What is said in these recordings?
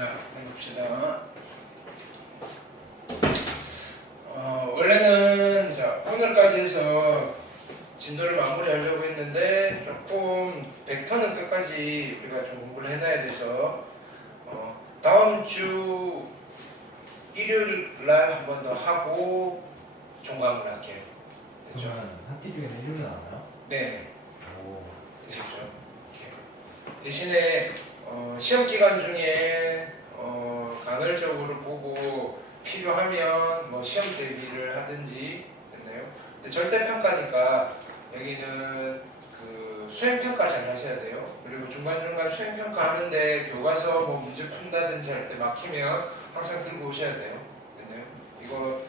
자, 해봅시다. 원래는 자, 오늘까지 해서 진도를 마무리하려고 했는데 조금 벡터는 끝까지 우리가 좀 공부를 해놔야 돼서 다음 주 일요일 날 한 번 더 하고 종강을 할게요. 됐죠? 그러면 학기 중에는 일요일 나와요? 네. 오. 되셨죠? 대신에 시험 기간 중에 간헐적으로 보고 필요하면 뭐 시험 대비를 하든지 됐나요? 근데 절대 평가니까 여기는 그 수행 평가 잘 하셔야 돼요. 그리고 중간중간 수행 평가 하는데 교과서 뭐 문제 푼다든지 할 때 막히면 항상 들고 오셔야 돼요. 됐나요? 이거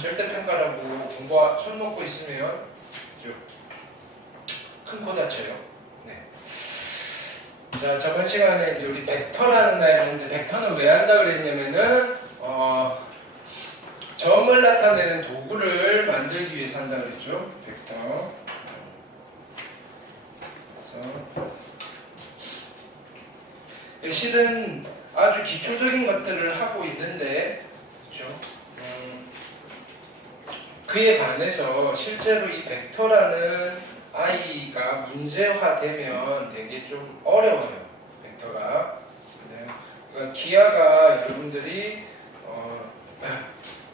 절대 평가라고 공부 손 놓고 있으면 큰 코 다쳐요. 네. 자, 저번 시간에 이제 우리 벡터라는 나열인데 벡터는 왜 한다 그랬냐면은 점을 나타내는 도구를 만들기 위해서 한다 그랬죠. 벡터. 그래서 실은 아주 기초적인 것들을 하고 있는데, 그렇죠? 그에 반해서 실제로 이 벡터라는 i가 문제화되면 되게 좀 어려워요. 벡터가. 네. 그러니까 기하가 여러분들이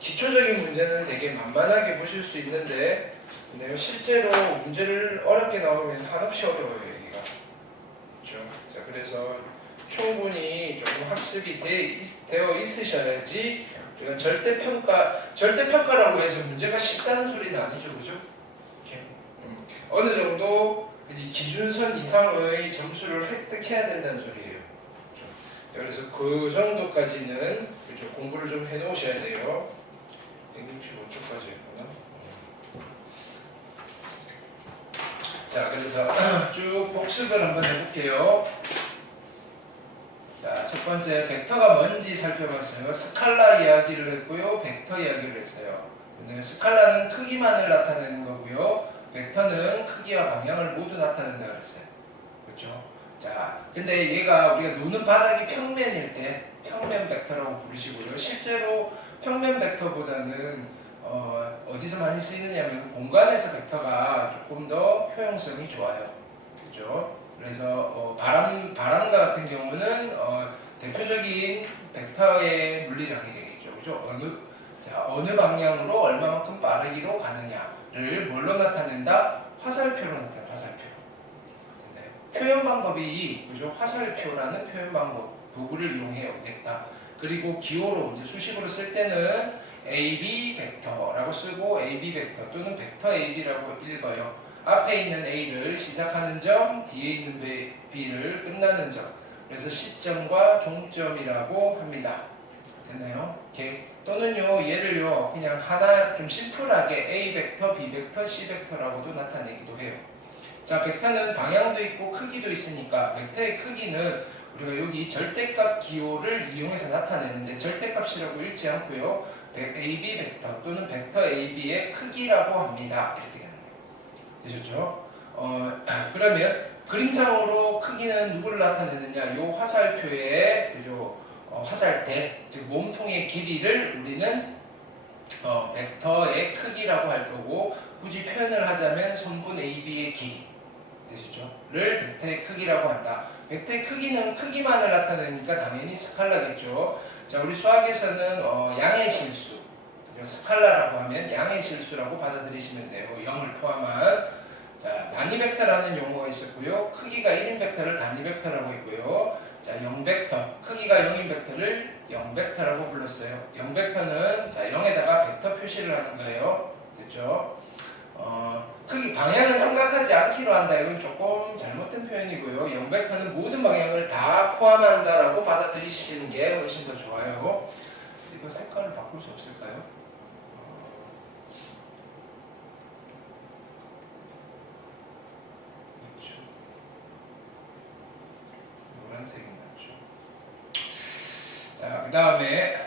기초적인 문제는 되게 만만하게 보실 수 있는데 네, 실제로 문제를 어렵게 나오면 한없이 어려워요. 여기가. 그렇죠? 자, 그래서 충분히 조금 학습이 되어 있으셔야지 우리가 절대평가라고 해서 문제가 쉽다는 소리는 아니죠. 그죠? 이렇게. 어느 정도 기준선 이상의 점수를 획득해야 된다는 소리예요. 그래서 그 정도까지는 그렇죠? 공부를 좀 해놓으셔야 돼요. 165초까지 했구나. 자, 그래서 쭉 복습을 한번 해볼게요. 자, 첫 번째 벡터가 뭔지 살펴봤어요. 스칼라 이야기를 했고요. 벡터 이야기를 했어요. 스칼라는 크기만을 나타내는 거고요. 벡터는 크기와 방향을 모두 나타낸다 그랬어요. 그렇죠? 자, 근데 얘가 우리가 노는 바닥이 평면일 때 평면 벡터라고 부르시고요. 실제로 평면 벡터보다는 어디서 많이 쓰이느냐면 공간에서 벡터가 조금 더 표용성이 좋아요. 그렇죠? 그래서 바람과 같은 경우는 대표적인 벡터의 물리량이 되겠죠. 그죠? 어느 방향으로 얼마만큼 빠르기로 가느냐를 뭘로 나타낸다? 화살표로 나타낸다. 화살표. 네. 표현 방법이 그죠? 화살표라는 표현 방법 도구를 이용해 오겠다. 그리고 기호로 이제 수식으로 쓸 때는 AB 벡터라고 쓰고 AB 벡터 또는 벡터 AB라고 읽어요. 앞에 있는 A를 시작하는 점, 뒤에 있는 B를 끝나는 점. 그래서 시점과 종점이라고 합니다. 됐나요? 이렇게. 또는요, 얘를요, 그냥 하나 좀 심플하게 A 벡터, B 벡터, C 벡터라고도 나타내기도 해요. 자, 벡터는 방향도 있고 크기도 있으니까 벡터의 크기는 우리가 여기 절대값 기호를 이용해서 나타내는데 절대값이라고 읽지 않고요. AB 벡터 또는 벡터 AB의 크기라고 합니다. 이렇게 되는 거예요. 되셨죠? 그러면 그림상으로 크기는 누구를 나타내느냐? 요 화살표의 그죠? 화살대, 즉 몸통의 길이를 우리는 벡터의 크기라고 할 거고 굳이 표현을 하자면 선분 AB의 길이 되시죠? 를 벡터의 크기라고 한다. 벡터의 크기는 크기만을 나타내니까 당연히 스칼라겠죠. 자, 우리 수학에서는 양의 실수, 스칼라라고 하면 양의 실수라고 받아들이시면 돼요. 0을 포함한. 자, 단위 벡터라는 용어가 있었고요. 크기가 1인 벡터를 단위 벡터라고 했고요. 자, 0벡터, 크기가 0인 벡터를 0벡터라고 불렀어요. 0벡터는 자, 0에다가 벡터 표시를 하는 거예요. 됐죠? 크기, 방향은 생각하지 않기로 한다. 이건 조금 잘못된 표현이고요. 0벡터는 모든 방향을 다 포함한다라고 받아들이시는 게 훨씬 더 좋아요. 이거 색깔을 바꿀 수 없을까요? 그렇죠. 노란색이 낫죠. 자, 그 다음에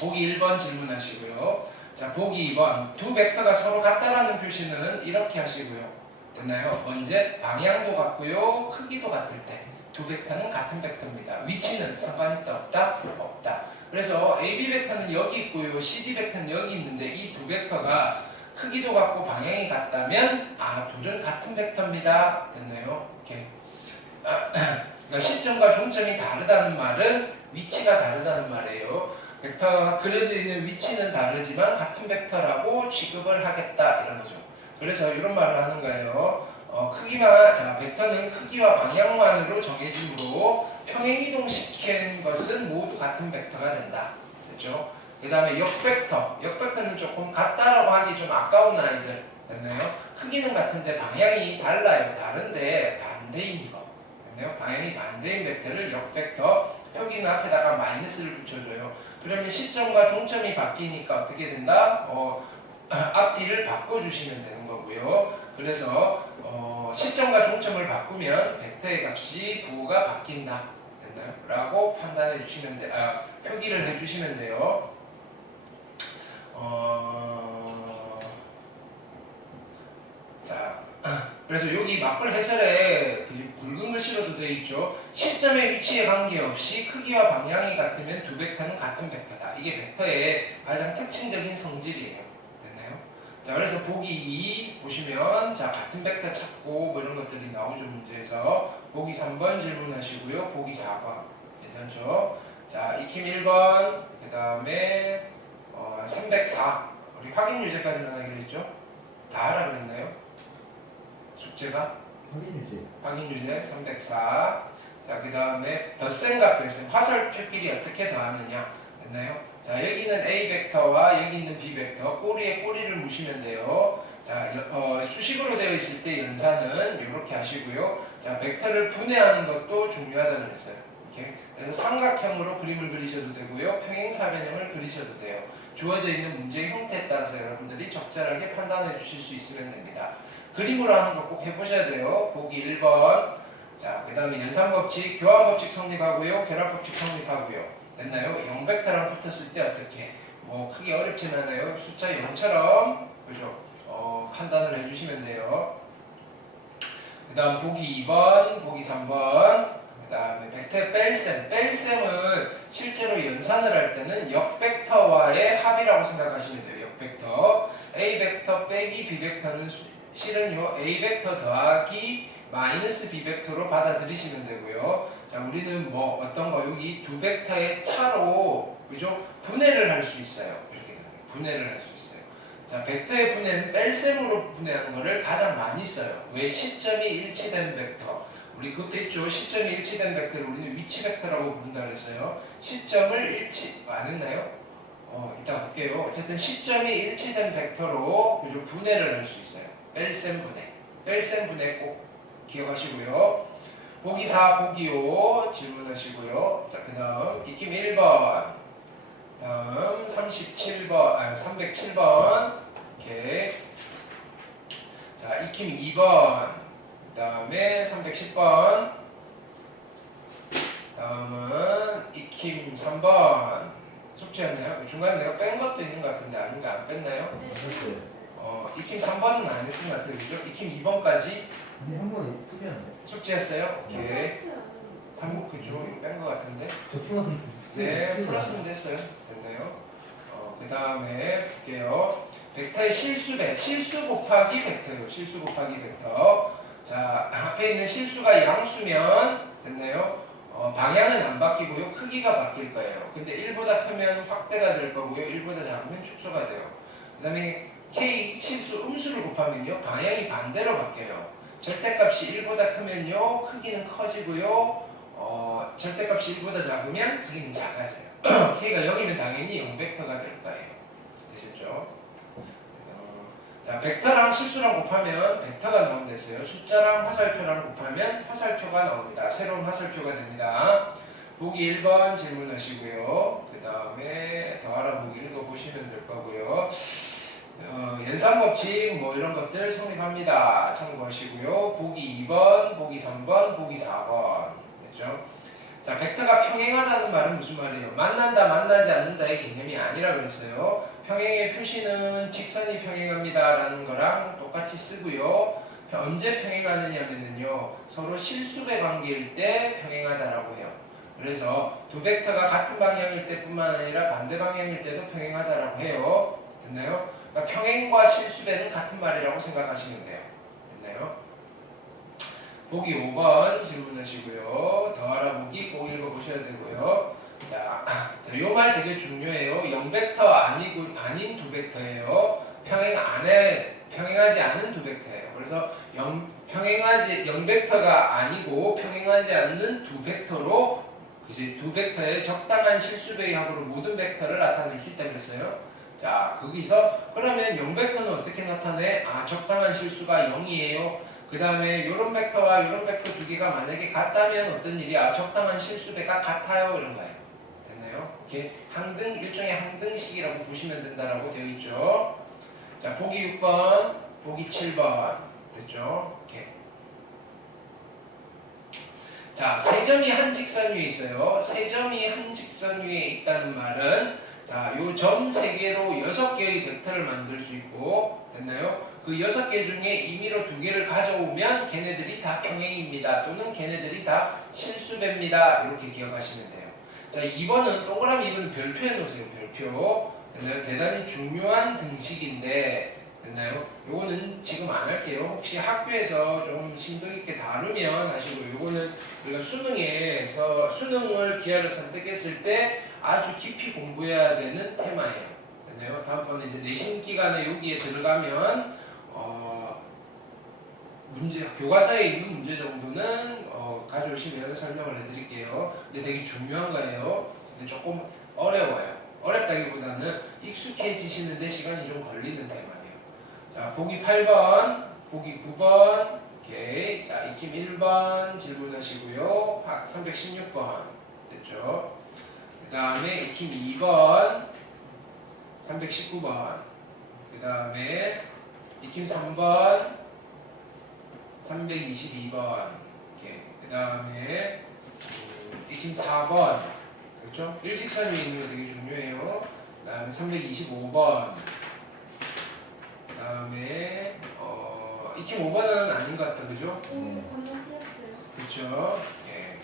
보기 1번 질문하시고요. 자, 보기 2번. 두 벡터가 서로 같다라는 표시는 이렇게 하시고요. 됐나요? 언제? 방향도 같고요. 크기도 같을 때. 두 벡터는 같은 벡터입니다. 위치는 상관이 없다? 없다. 그래서 AB 벡터는 여기 있고요. CD 벡터는 여기 있는데 이 두 벡터가 크기도 같고 방향이 같다면 둘은 같은 벡터입니다. 됐나요? 이렇게. 그러니까 시점과 종점이 다르다는 말은 위치가 다르다는 말이에요. 벡터가 그려져 있는 위치는 다르지만 같은 벡터라고 취급을 하겠다 이런 거죠. 그래서 이런 말을 하는 거예요. 벡터는 크기와 방향만으로 정해지므로 평행이동시키는 것은 모두 같은 벡터가 된다. 됐죠? 그 다음에 역벡터는 조금 같다라고 하기 좀 아까운 아이들. 됐나요? 크기는 같은데 방향이 달라요. 다른데 반대인 거. 됐나요? 방향이 반대인 벡터를 역벡터, 여기는 앞에다가 마이너스를 붙여줘요. 그러면 시점과 종점이 바뀌니까 어떻게 된다? 앞뒤를 바꿔주시면 되는 거고요. 그래서 시점과 종점을 바꾸면 벡터의 값이 부호가 바뀐다. 됐나요? 라고 판단해 주시면 표기를 해 주시면 돼요. 자, 그래서 여기 맞불 해설에 굵은 글씨로도 되어 있죠. 시점의 위치에 관계없이 크기와 방향이 같으면 두 벡터는 같은 벡터다. 이게 벡터의 가장 특징적인 성질이에요. 됐나요? 자, 그래서 보기 2 보시면 같은 벡터 찾고 뭐 이런 것들이 나오죠. 문제에서 보기 3번 질문하시고요. 보기 4번 괜찮죠? 자, 익힘 1번 그 다음에 304 우리 확인 유제까지는 하기로 했죠? 다 하라 그랬나요? 숙제가? 확인 유제 304. 자, 그 다음에 덧셈과 별셈 화살표끼리 어떻게 더하느냐 됐나요? 자, 여기는 A 벡터와 여기 있는 B 벡터 꼬리에 꼬리를 무시면 돼요. 자, 수식으로 되어 있을 때 연산은 이렇게 하시고요. 자, 벡터를 분해하는 것도 중요하다고 했어요. 이렇게. 그래서 삼각형으로 그림을 그리셔도 되고요. 평행사변형을 그리셔도 돼요. 주어져 있는 문제의 형태에 따라서 여러분들이 적절하게 판단해 주실 수 있으면 됩니다. 그림으로 하는 거 꼭 해보셔야 돼요. 보기 1번. 자, 그 다음에 연산법칙, 교환법칙 성립하고요. 결합법칙 성립하고요. 됐나요? 0벡터랑 붙었을 때 어떻게? 뭐 크게 어렵진 않아요. 숫자 0처럼 그죠? 판단을 해주시면 돼요. 그 다음 보기 2번, 보기 3번. 그 다음에 벡터의 뺄셈은 실제로 연산을 할 때는 역벡터와의 합이라고 생각하시면 돼요. 역벡터. A 벡터 빼기 B 벡터는 실은 요 A 벡터 더하기 마이너스 B 벡터로 받아들이시면 되고요. 자, 우리는 뭐 어떤 거 여기 두 벡터의 차로 그죠? 분해를 할 수 있어요. 이렇게 분해를 할 수 있어요. 자, 벡터의 분해는 뺄셈으로 분해하는 거를 가장 많이 써요. 왜? 시점이 일치된 벡터. 우리 그것도 있죠. 시점이 일치된 벡터를 우리는 위치 벡터라고 부른다 그랬어요. 시점을 일치 안 했나요? 이따 볼게요. 어쨌든 시점이 일치된 벡터로 그죠? 분해를 할 수 있어요. 뺄셈 분해. 뺄셈 분해 꼭 기억하시고요. 보기 4, 보기 5 질문하시고요. 자, 그 다음 익힘 1번, 다음 37번, 307번 이렇게. 자, 익힘 2번, 그 다음에 310번, 다음은 익힘 3번. 숙제였나요? 중간에 내가 뺀 것도 있는 것 같은데 아닌가? 안 뺐나요? 익힘 3번은 안 했던 것 같아요. 그죠? 익힘 2번까지 근데 한번 숙제였는데. 숙제했어요? 오케이. 3국 그죠? 뺀 것 같은데. 저 플러스는 네, 플러스는 됐어요. 됐네요. 그 다음에 볼게요. 벡터의 실수 곱하기 벡터요. 실수 곱하기 벡터. 자, 앞에 있는 실수가 양수면 됐네요. 방향은 안 바뀌고요. 크기가 바뀔 거예요. 근데 1보다 크면 확대가 될 거고요. 1보다 작으면 축소가 돼요. 그 다음에 K 실수 음수를 곱하면요. 방향이 반대로 바뀌어요. 절대값이 1보다 크면요. 크기는 커지고요. 절대값이 1보다 작으면 크기는 작아져요. K가 0이면 당연히 0벡터가 될 거예요. 되셨죠? 자, 벡터랑 실수랑 곱하면 벡터가 나온다 했어요. 숫자랑 화살표랑 곱하면 화살표가 나옵니다. 새로운 화살표가 됩니다. 보기 1번 질문하시고요. 그 다음에 더하라 보기 읽어보시면 될 거고요. 연산법칙 뭐 이런 것들 성립합니다. 참고하시고요. 보기 2번, 보기 3번, 보기 4번. 됐죠? 자, 벡터가 평행하다는 말은 무슨 말이에요? 만난다, 만나지 않는다의 개념이 아니라 그랬어요. 평행의 표시는 직선이 평행합니다 라는 거랑 똑같이 쓰고요. 언제 평행하느냐면요 서로 실수배 관계일 때 평행하다라고 해요. 그래서 두 벡터가 같은 방향일 때뿐만 아니라 반대 방향일 때도 평행하다라고 해요. 됐나요? 그러니까 평행과 실수배는 같은 말이라고 생각하시면 돼요. 됐나요? 보기 5번 질문하시고요. 더 알아보기 꼭 읽어보셔야 되고요. 자, 요 말 되게 중요해요. 0벡터 아닌 두 벡터예요. 평행하지 않은 두 벡터예요. 그래서 0벡터가 아니고 평행하지 않는 두 벡터로 이제 두 벡터의 적당한 실수배의 합으로 모든 벡터를 나타낼 수 있다고 했어요. 자, 거기서 그러면 0벡터는 어떻게 나타내? 아, 적당한 실수가 0이에요. 그 다음에 이런 벡터와 이런 벡터 두 개가 만약에 같다면 어떤 일이야? 적당한 실수배가 같아요. 이런 거예요. 됐나요? 이게 일종의 항등식이라고 보시면 된다라고 되어 있죠. 자, 보기 6번, 보기 7번. 됐죠? 이렇게. 자, 세 점이 한 직선 위에 있어요. 세 점이 한 직선 위에 있다는 말은 자, 요 점 세 개로 6개의 벡터를 만들 수 있고 됐나요? 그 6개 중에 임의로 2개를 가져오면 걔네들이 다 평행입니다. 또는 걔네들이 다 실수배입니다. 이렇게 기억하시면 돼요. 자, 2번은 동그라미 2번은 별표해 놓으세요. 별표. 됐나요? 대단히 중요한 등식인데 됐나요? 요거는 지금 안 할게요. 혹시 학교에서 좀 심도 있게 다루면 하시고 요거는 우리가 수능에서 수능을 기하를 선택했을 때 아주 깊이 공부해야 되는 테마예요. 됐나요? 다음번에 이제 내신 기간에 여기에 들어가면 문제 교과서에 있는 문제 정도는 가져오시면 설명을 해드릴게요. 근데 되게 중요한 거예요. 근데 조금 어려워요. 어렵다기보다는 익숙해지시는데 시간이 좀 걸리는 테마예요. 자, 보기 8번, 보기 9번, 오케이. 자, 익힘 1번 질문하시고요. 316번 됐죠? 그 다음에 익힘 2번, 319번. 그 다음에 익힘 3번, 322번. 그 다음에 익힘 4번. 그렇죠? 일직선 위에 있는 거 되게 중요해요. 그 다음에 325번. 그 다음에 익힘 5번은 아닌 것 같다. 그죠? 방금 틀렸어요. 그렇죠? 예.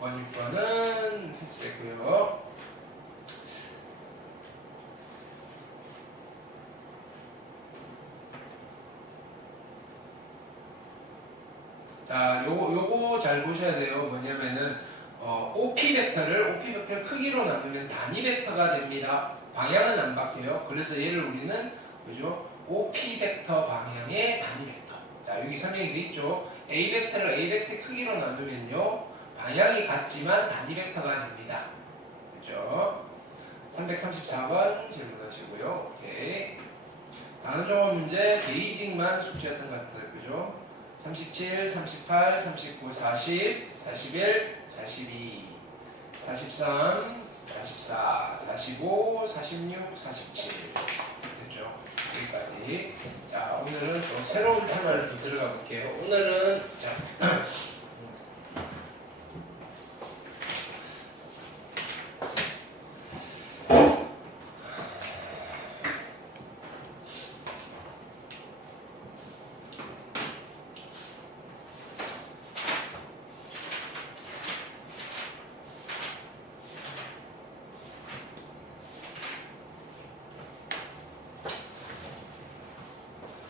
5번, 6번은 패스했고요. 자, 요거 잘 보셔야 돼요. 뭐냐면은 OP 벡터를 크기로 나누면 단위 벡터가 됩니다. 방향은 안 바뀌어요. 그래서 얘를 우리는 그죠? OP 벡터 방향의 단위 벡터. 자, 여기 설명이 되어 있죠. A 벡터를 A 벡터 크기로 나누면요. 방향이 같지만 단위 벡터가 됩니다. 그죠? 334번 질문하시고요. 오케이. 다음 종합 문제 베이직만 숙제였던 것 같아요. 그죠? 37, 38, 39, 40, 41, 42, 43, 44, 45, 46, 47 됐죠? 여기까지. 자, 오늘은 또 새로운 테마를 또 들어가 볼게요. 오늘은 자,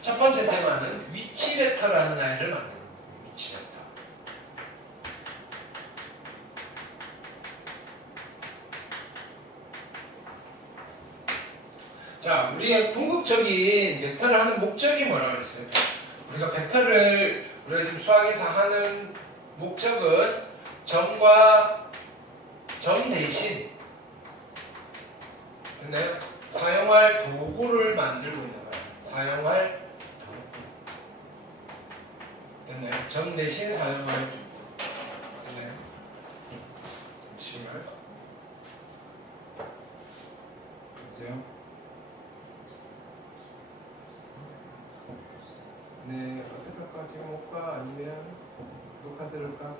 첫 번째 테마는 위치 벡터라는 아이를 만드는 거예요. 위치 벡터. 자, 우리의 궁극적인 벡터를 하는 목적이 뭐라고 그랬어요? 우리가 벡터를 우리가 지금 수학에서 하는 목적은 점과 점 대신 됐나요? 사용할 도구를 만들고 있는 거예요. 사용할 됐나요? 점 대신 사용할 됐나요? 잠시만 보세요. 네, 어떻게 할까? 지금 올까? 아니면 녹화 들을까?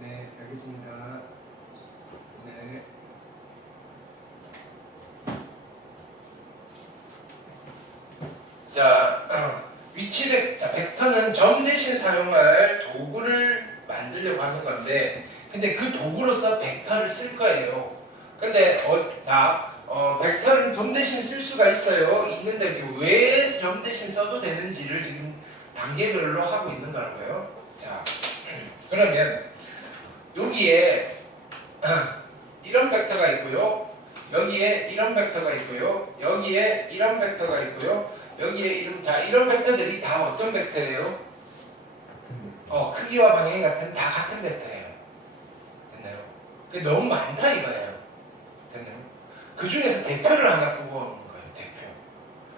네, 알겠습니다. 자, 벡터는 점 대신 사용할 도구를 만들려고 하는 건데, 근데 그 도구로서 벡터를 쓸 거예요. 근데 벡터를 점 대신 쓸 수가 있어요. 있는데 왜 점 대신 써도 되는지를 지금 단계별로 하고 있는 거라고요. 자, 그러면 여기에 이런 벡터가 있고요. 여기에 이런 벡터가 있고요. 여기에 이런 벡터가 있고요. 여기에 이런 벡터들이 다 어떤 벡터예요? 크기와 방향이 같은 다 같은 벡터예요. 됐나요? 그게 너무 많다 이거예요. 됐나요? 그 중에서 대표를 하나 뽑아오는 거예요. 대표.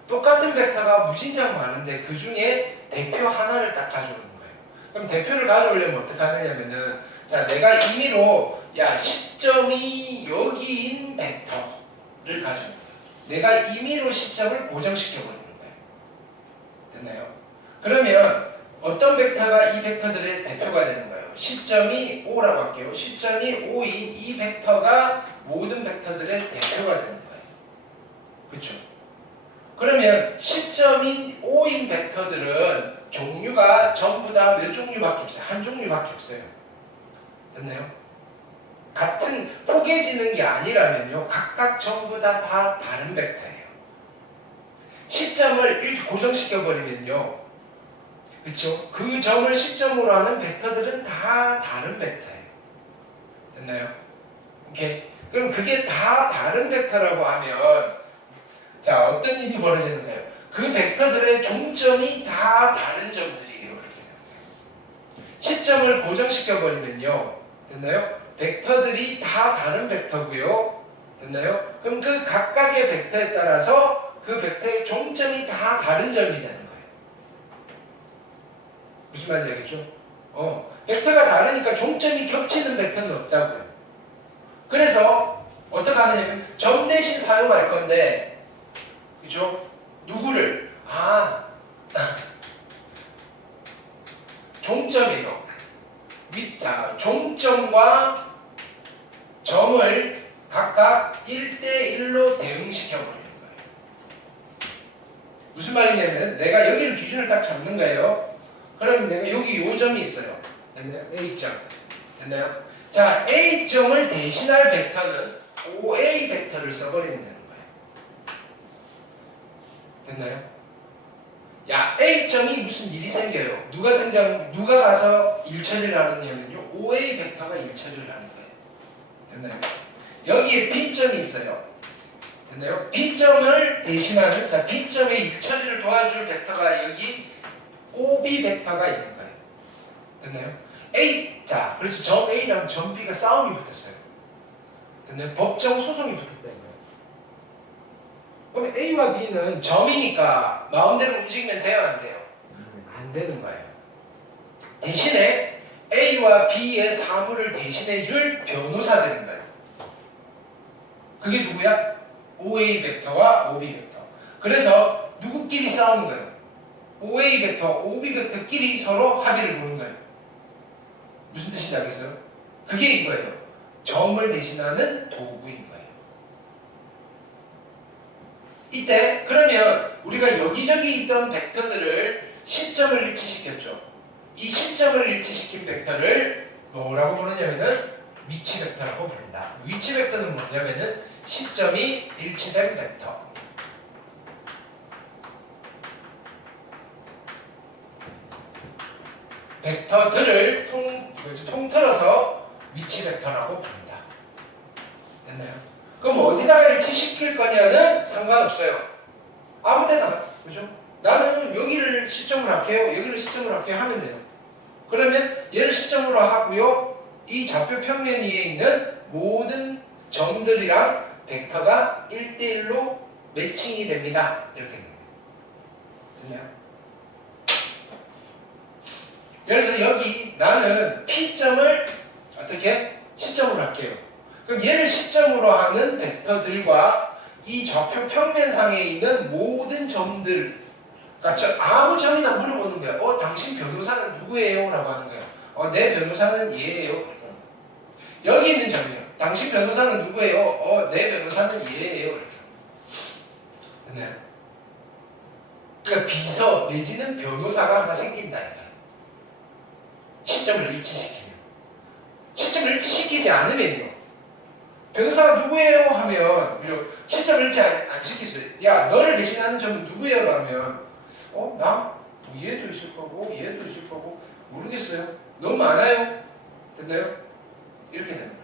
똑같은 벡터가 무진장 많은데 그 중에 대표 하나를 딱 가져오는 거예요. 그럼 대표를 가져오려면 어떻게 하느냐면은, 자, 내가 임의로 시점이 여기인 벡터를 가져옵니다. 내가 임의로 시점을 고정시켜버리는 거예요. 됐나요? 그러면 어떤 벡터가 이 벡터들의 대표가 되는 거예요? 시점이 O라고 할게요. 시점이 O인 이 벡터가 모든 벡터들의 대표가 되는 거예요. 그렇죠? 그러면 시점인 O인 벡터들은 종류가 전부 다 몇 종류밖에 없어요? 한 종류밖에 없어요. 됐나요? 같은 포개지는 게 아니라면요, 각각 전부 다 다른 벡터예요. 시점을 고정시켜 버리면요, 그렇죠? 그 점을 시점으로 하는 벡터들은 다 다른 벡터예요. 됐나요? 오케이. 그럼 그게 다 다른 벡터라고 하면, 자, 어떤 일이 벌어지는가요? 그 벡터들의 종점이 다 다른 점들이에요. 이렇게. 시점을 고정시켜 버리면요, 됐나요? 벡터들이 다 다른 벡터고요. 됐나요? 그럼 그 각각의 벡터에 따라서 그 벡터의 종점이 다 다른 점이 되는 거예요. 무슨 말인지 알겠죠? 벡터가 다르니까 종점이 겹치는 벡터는 없다고요. 그래서 어떻게 하느냐면 점 대신 사용할 건데, 그죠? 누구를? 종점이요. 종점과 점을 각각 1대1로 대응시켜버리는 거예요. 무슨 말이냐면 내가 여기를 기준을 딱 잡는 거예요. 그럼 내가 여기 요 점이 있어요. 됐나요? A점. 됐나요? 자, A점을 대신할 벡터는 OA 벡터를 써버리면 되는 거예요. 됐나요? 야, A점이 무슨 일이 생겨요. 누가 가서 일처리를 하느냐면요, OA 벡터가 일처리를 하는 거예요. 됐나요? 여기에 B점이 있어요. 됐나요? B점을 대신하는, 자, B점의 일처리를 도와줄 벡터가 여기 OB 벡터가 있는 거예요. 됐나요? 자, 그래서 점 A랑 점 B가 싸움이 붙었어요. 됐나요? 법정 소송이 붙었다는 거예요. 그럼 A와 B는 점이니까 마음대로 움직이면 돼요, 안 돼요? 안 되는 거예요. 대신에 A와 B의 사물을 대신해 줄 변호사들인 거예요. 그게 누구야? OA 벡터와 OB 벡터. 그래서 누구끼리 싸우는 거예요? OA 벡터, OB 벡터끼리 서로 합의를 보는 거예요. 무슨 뜻인지 알겠어요? 그게 이거예요. 점을 대신하는 도구인 거예요. 이때 그러면 우리가 여기저기 있던 벡터들을 시점을 일치시켰죠. 이 시점을 일치시킨 벡터를 뭐라고 부르냐면은 위치 벡터라고 부른다. 위치 벡터는 뭐냐면은 시점이 일치된 벡터. 벡터들을 통틀어서 위치 벡터라고 부른다. 됐나요? 그럼 어디다가 일치시킬 거냐는 상관없어요. 아무 데나, 그죠? 나는 여기를 시점으로 할게요. 여기를 시점으로 할게요. 하면 돼요. 그러면 얘를 시점으로 하고요. 이 좌표 평면 위에 있는 모든 점들이랑 벡터가 1대1로 매칭이 됩니다. 이렇게 됩니다. 됐나요? 그래서 여기 나는 P점을 어떻게? 시점으로 할게요. 그럼 얘를 시점으로 하는 벡터들과 이 좌표 평면상에 있는 모든 점들, 그러니까 아무 점이나 물어보는 거야. 당신 변호사는 누구예요? 라고 하는 거야. 내 변호사는 얘예요. 여기 있는 점이에요. 당신 변호사는 누구예요? 내 변호사는 얘예요. 네. 그러니까 비서 내지는 변호사가 하나 생긴다니까. 시점을 일치시키면. 시점을 일치시키지 않으면요. 변호사가 누구예요? 하면 시점을 일치 안 시키세요. 야, 너를 대신하는 점은 누구예요? 하면 나? 얘도 있을 거고 얘도 있을 거고 모르겠어요. 너무 많아요. 됐나요? 이렇게 됩니다.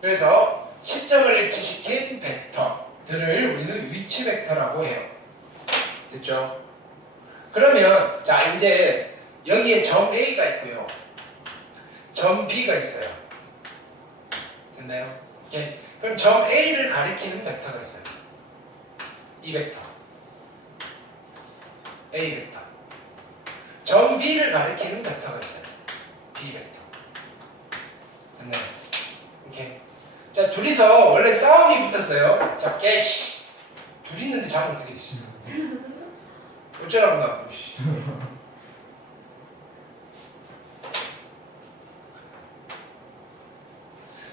그래서 시점을 일치시킨 벡터들을 우리는 위치 벡터라고 해요. 됐죠? 그러면 자 이제 여기에 점 A가 있고요. 점 B가 있어요. 됐나요? 오케이. 그럼 점 A를 가리키는 벡터가 있어요. 이 벡터. A 벡터. 점 B를 가리키는 벡터가 있어요. B 벡터. 됐나요? 오케이. 자, 둘이서 원래 싸움이 붙었어요. 자, 개씨. 둘이 있는데 잠을 어떻게 씨. 어쩌라고 나고 씨.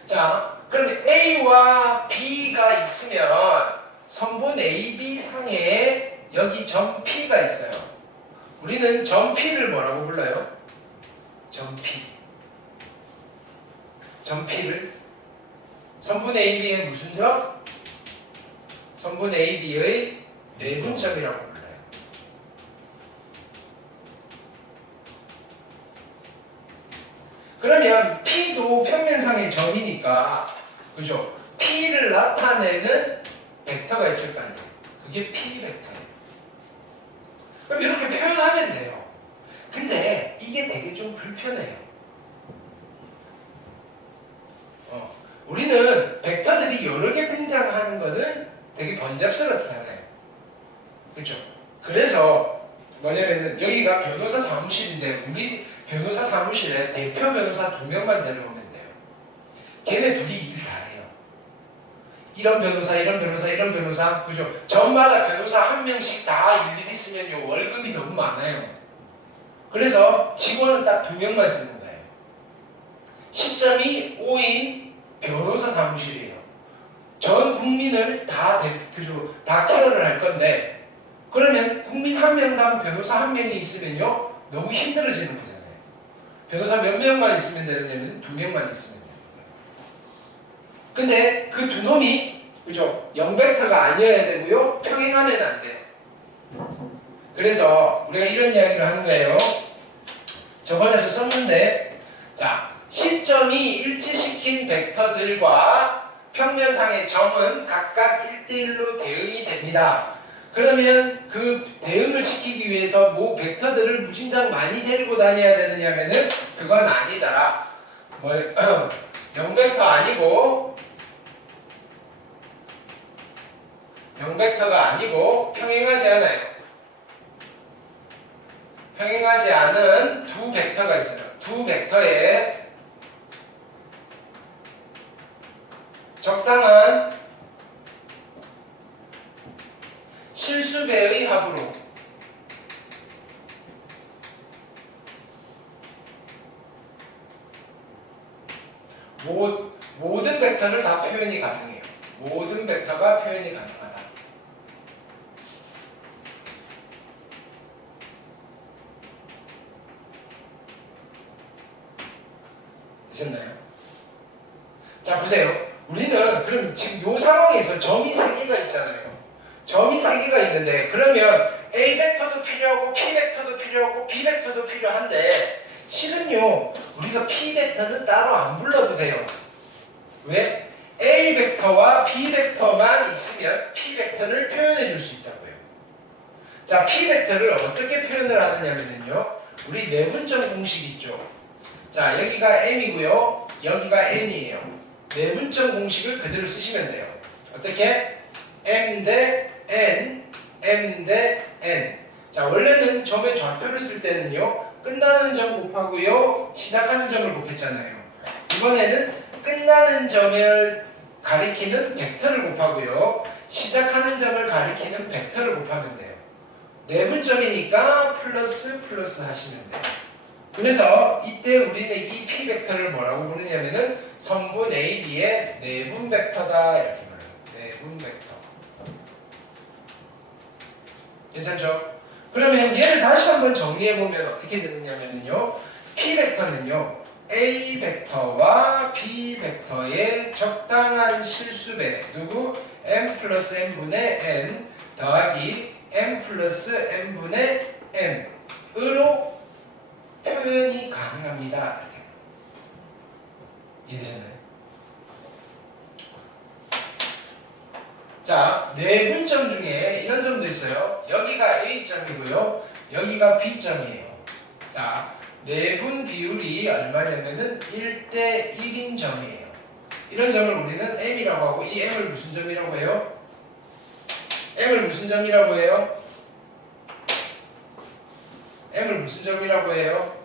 자, 그럼 A와 B가 있으면 선분 AB 상에 여기 점 P가 있어요. 우리는 점 P를 뭐라고 불러요? 점 P. 점 P를 선분 AB의 무슨 점? 선분 AB의 내분점이라고 불러요. 그러면 P도 평면상의 점이니까 그죠? P를 나타내는 벡터가 있을 거 아니에요. 그게 P 벡터예요. 그럼 이렇게 표현하면 돼요. 근데 이게 되게 좀 불편해요. 우리는 벡터들이 여러 개 등장하는 거는 되게 번잡스럽게 하나요. 그렇죠? 그래서 뭐냐면은 여기가 변호사 사무실인데 우리 변호사 사무실에 대표 변호사 2명만 데려오면 돼요. 걔네 둘이 일 다 해요. 이런 변호사, 이런 변호사, 이런 변호사, 그죠? 전마다 변호사 1명씩 다 일일이 쓰면요 월급이 너무 많아요. 그래서 직원은 딱 2명만 쓰는 거예요. 시점이 5인 변호사 사무실이에요. 전 국민을 다 그죠? 다 케어를 할 건데 그러면 국민 1명당 변호사 1명이 있으면요 너무 힘들어지는 거잖아요. 변호사 몇 명만 있으면 되느냐면 2명만 있으면 돼요. 근데 그 두 놈이 그죠? 0벡터가 아니어야 되고요 평행하면 안 돼요. 그래서 우리가 이런 이야기를 하는 거예요. 저번에도 썼는데 자 시점이 일치시킨 벡터들과 평면상의 점은 각각 1대1로 대응이 됩니다. 그러면 그 대응을 시키기 위해서 뭐 벡터들을 무진장 많이 데리고 다녀야 되느냐면은 그건 아니더라. 0벡터 아니고 0벡터가 아니고 평행하지 않아요. 평행하지 않은 두 벡터가 있어요. 두 벡터에 적당한 실수배의 합으로 모든 벡터를 다 표현이 가능해요. 모든 벡터가 표현이 가능하다. 되셨나요? 자 보세요. 우리는 그럼 지금 이 상황에서 점이 3개가 있잖아요. 점이 3개가 있는데 그러면 A 벡터도 필요하고 P 벡터도 필요하고 B 벡터도 필요한데 실은요 우리가 P 벡터는 따로 안 불러도 돼요. 왜? A 벡터와 B 벡터만 있으면 P 벡터를 표현해 줄 수 있다고요. 자 P 벡터를 어떻게 표현을 하느냐면요 우리 내분점 공식 있죠. 자 여기가 M이고요 여기가 N이에요. 내분점 공식을 그대로 쓰시면 돼요. 어떻게? M 대 N, M 대 N. 자 원래는 점의 좌표를 쓸 때는요 끝나는 점 곱하고요 시작하는 점을 곱했잖아요. 이번에는 끝나는 점을 가리키는 벡터를 곱하고요 시작하는 점을 가리키는 벡터를 곱하면 돼요. 내분점이니까 플러스 플러스 하시면 돼요. 그래서 이때 우리는 이 P 벡터를 뭐라고 부르냐면은 선분 AB의 내분 벡터다 이렇게 말해요. 내분 벡터. 괜찮죠? 그러면 얘를 다시 한번 정리해 보면 어떻게 되느냐면요. P 벡터는요. A 벡터와 B 벡터의 적당한 실수배 누구? m 플러스 n분의 n 더하기 m 플러스 n분의 n으로 표현이 가능합니다. 이해되셨나요? 자, 내분점 중에 이런 점도 있어요. 여기가 A점이고요. 여기가 B점이에요. 자, 내분 비율이 얼마냐면은 1대 1인 점이에요. 이런 점을 우리는 M이라고 하고 이 M을 무슨 점이라고 해요? M을 무슨 점이라고 해요? M을 무슨 점이라고 해요?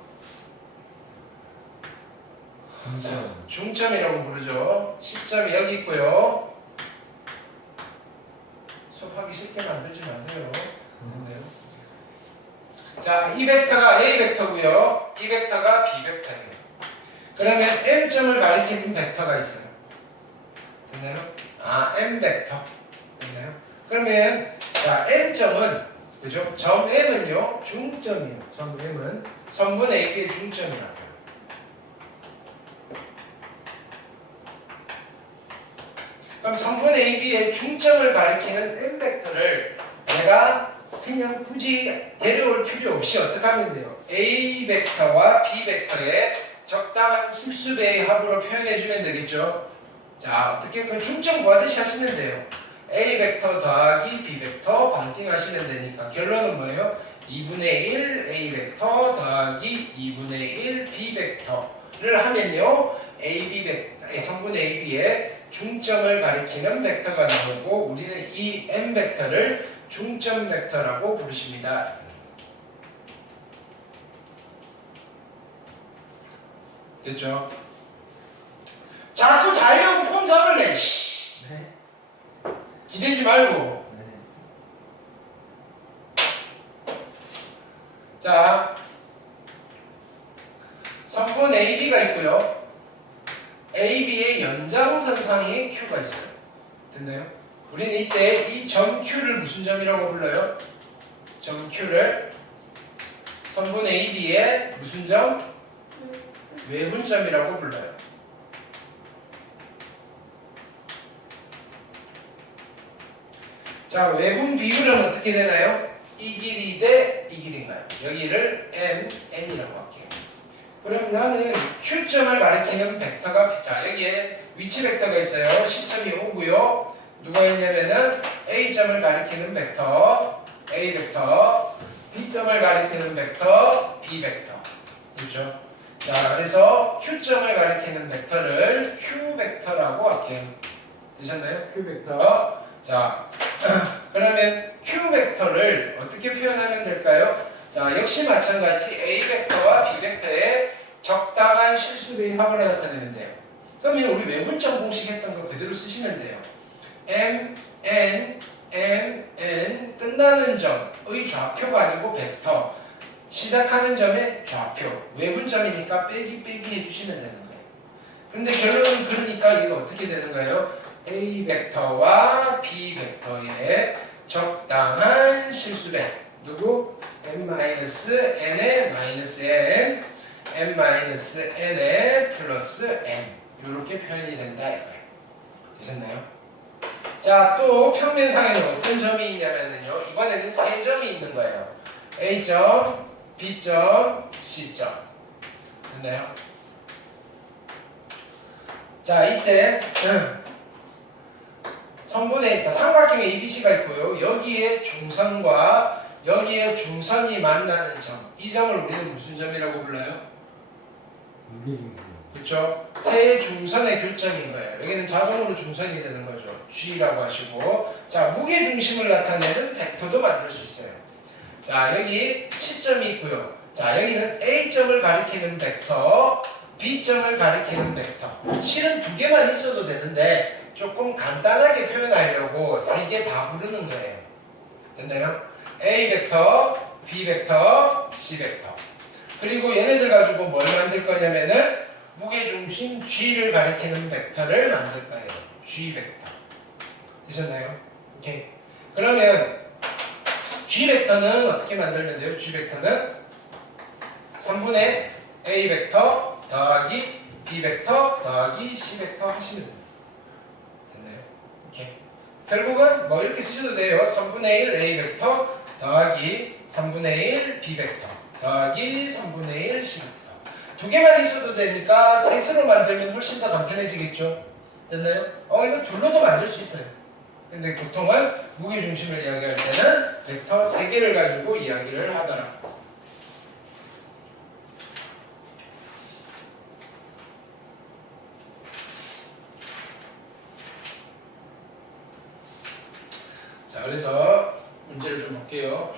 중점이라고 부르죠. 시점이 여기 있고요. 수업하기 쉽게 만들지 마세요. 자, 이 벡터가 A 벡터고요. 이 벡터가 B 벡터예요. 그러면 M점을 가리키는 벡터가 있어요. 됐나요? 아, M 벡터. 됐나요? 그러면 자, M점은 그죠? 점 M은요 중점이에요. 점 M은 선분 AB의 중점이라고. 그럼 선분 AB의 중점을 가리키는 M 벡터를 내가 그냥 굳이 데려올 필요 없이 어떻게 하면 돼요? A 벡터와 B 벡터의 적당한 실수배의 합으로 표현해 주면 되겠죠? 자, 어떻게 그 중점 구하듯이 하시면 돼요. A 벡터 더하기 B 벡터 반띵 하시면 되니까 결론은 뭐예요? 2분의 1 A 벡터 더하기 2분의 1 B 벡터를 하면요. AB 벡터, 성분 AB의 중점을 가리키는 벡터가 나오고 우리는 이 M 벡터를 중점 벡터라고 부르십니다. 됐죠? 자꾸 자려고 폼 잡을래. 네. 기대지 말고. 네. 자, 성분 AB가 있고요. AB의 연장선상에 Q가 있어요. 됐나요? 우리는 이때 이 점 Q를 무슨 점이라고 불러요? 점 Q를 성분 AB의 무슨 점? 외분점이라고 불러요. 자, 외분 비율은 어떻게 되나요? 이 길이 대 이 길인가요? 여기를 M, N이라고 할게요. 그럼 나는 Q점을 가리키는 벡터가 자 여기에 위치 벡터가 있어요. 시점이 오고요. 누가 있냐면은 A점을 가리키는 벡터 A 벡터 B점을 가리키는 벡터 B 벡터 그렇죠? 자 그래서 Q점을 가리키는 벡터를 Q 벡터라고 할게요. 되셨나요? Q 벡터 자 그러면 Q 벡터를 어떻게 표현하면 될까요? 자 역시 마찬가지 A 벡터와 B 벡터의 적당한 실수배의 합을 나타내면 돼요. 그러면 우리 외분점 공식 했던 거 그대로 쓰시면 돼요. M, N, M, N 끝나는 점의 좌표가 아니고 벡터 시작하는 점의 좌표 외분점이니까 빼기 해주시면 되는 거예요. 그런데 결론은 그러니까 이거 어떻게 되는 거예요? A 벡터와 B 벡터의 적당한 실수배 누구? M-N의 마이너스 N M-N의 플러스 N 이렇게 표현이 된다 이거예요. 되셨나요? 자, 또 평면상에는 어떤 점이 있냐면요. 이번에는 세 점이 있는 거예요. A점, B점, C점. 됐나요? 자, 이때 성분의 삼각형의 ABC가 있고요. 여기에 중선과 여기에 중선이 만나는 점. 이 점을 우리는 무슨 점이라고 불러요? 그렇죠? 세 중선의 교점인 거예요. 여기는 자동으로 중선이 되는 거죠. G라고 하시고 자 무게 중심을 나타내는 벡터도 만들 수 있어요. 자 여기 C점이 있고요. 자 여기는 A점을 가리키는 벡터 B점을 가리키는 벡터 실은 두 개만 있어도 되는데 조금 간단하게 표현하려고 세 개 다 부르는 거예요. 됐나요? A 벡터, B 벡터, C 벡터 그리고 얘네들 가지고 뭘 만들 거냐면은 무게중심 G를 가리키는 벡터를 만들 거예요. G 벡터. 되셨나요? 오케이. 그러면 G 벡터는 어떻게 만들면 돼요? G 벡터는 3분의 A 벡터 더하기 B 벡터 더하기 C 벡터 하시면 돼요. 됐나요? 이렇게. 결국은 뭐 이렇게 쓰셔도 돼요. 3분의 1 A 벡터 더하기 3분의 1 B 벡터 더하기 3분의 1 C 벡터. 두 개만 있어도 되니까 셋으로 만들면 훨씬 더 간편해지겠죠? 됐나요? 이거 둘로도 만들 수 있어요. 근데 보통은 무게중심을 이야기할 때는 벡터 3개를 가지고 이야기를 하더라. 자, 그래서 문제를 좀 볼게요.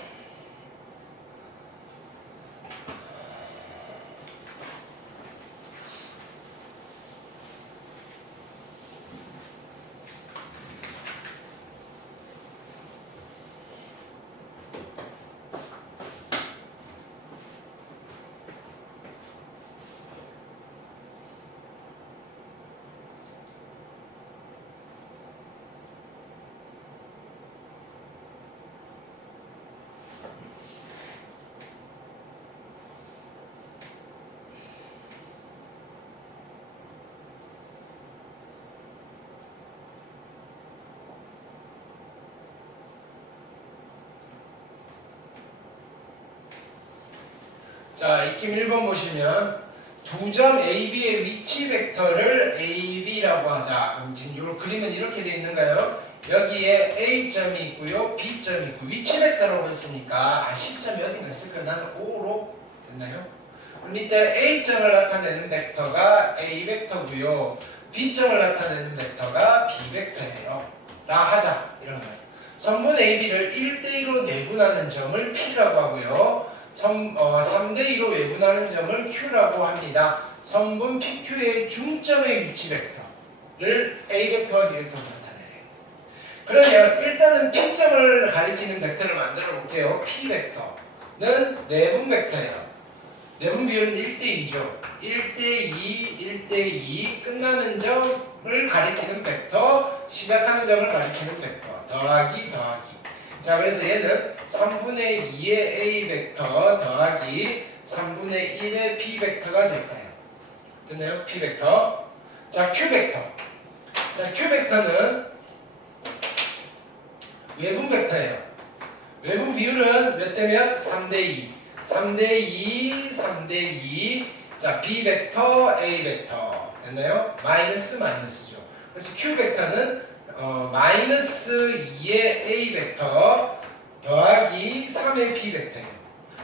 자, 익힘 1번 보시면 두 점 AB의 위치 벡터를 AB라고 하자. 그럼 지금 이 그림은 이렇게 되어 있는가요? 여기에 A점이 있고요, B점이 있고 위치 벡터라고 했으니까 C점이 어딘가 있을까요? 나는 O로 됐나요? 그럼 이때 A점을 나타내는 벡터가 A 벡터고요, B점을 나타내는 벡터가 B 벡터예요. 라 하자. 이런 거예요. 선분 AB를 1대2로 내분하는 점을 P라고 하고요. 3대2로 외분하는 점을 Q라고 합니다. 선분 PQ의 중점의 위치 벡터를 A 벡터와 B 벡터로 나타내요. 그러면 일단은 P점을 가리키는 벡터를 만들어 볼게요. P 벡터는 내분 벡터예요. 내분 비율은 1대2죠. 1대2, 1대2 끝나는 점을 가리키는 벡터, 시작하는 점을 가리키는 벡터, 더하기 더하기. 자, 그래서 얘는 3분의 2의 A 벡터 더하기 3분의 1의 B 벡터가 될 거예요. 됐나요? P 벡터. 자, Q 벡터. 자, Q 벡터는 외분 벡터예요. 외분 비율은 몇 대면? 3대2. 3대2, 3대2. 자, B 벡터, A 벡터. 됐나요? 마이너스죠. 그래서 Q 벡터는 마이너스 2의 A 벡터 더하기 3의 B 벡터예요.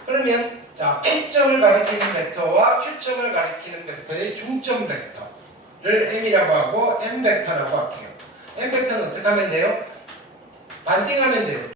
그러면 자, P점을 가리키는 벡터와 Q점을 가리키는 벡터의 중점 벡터를 M이라고 하고 M 벡터라고 할게요. M 벡터는 어떻게 하면 돼요? 반띵하면 돼요.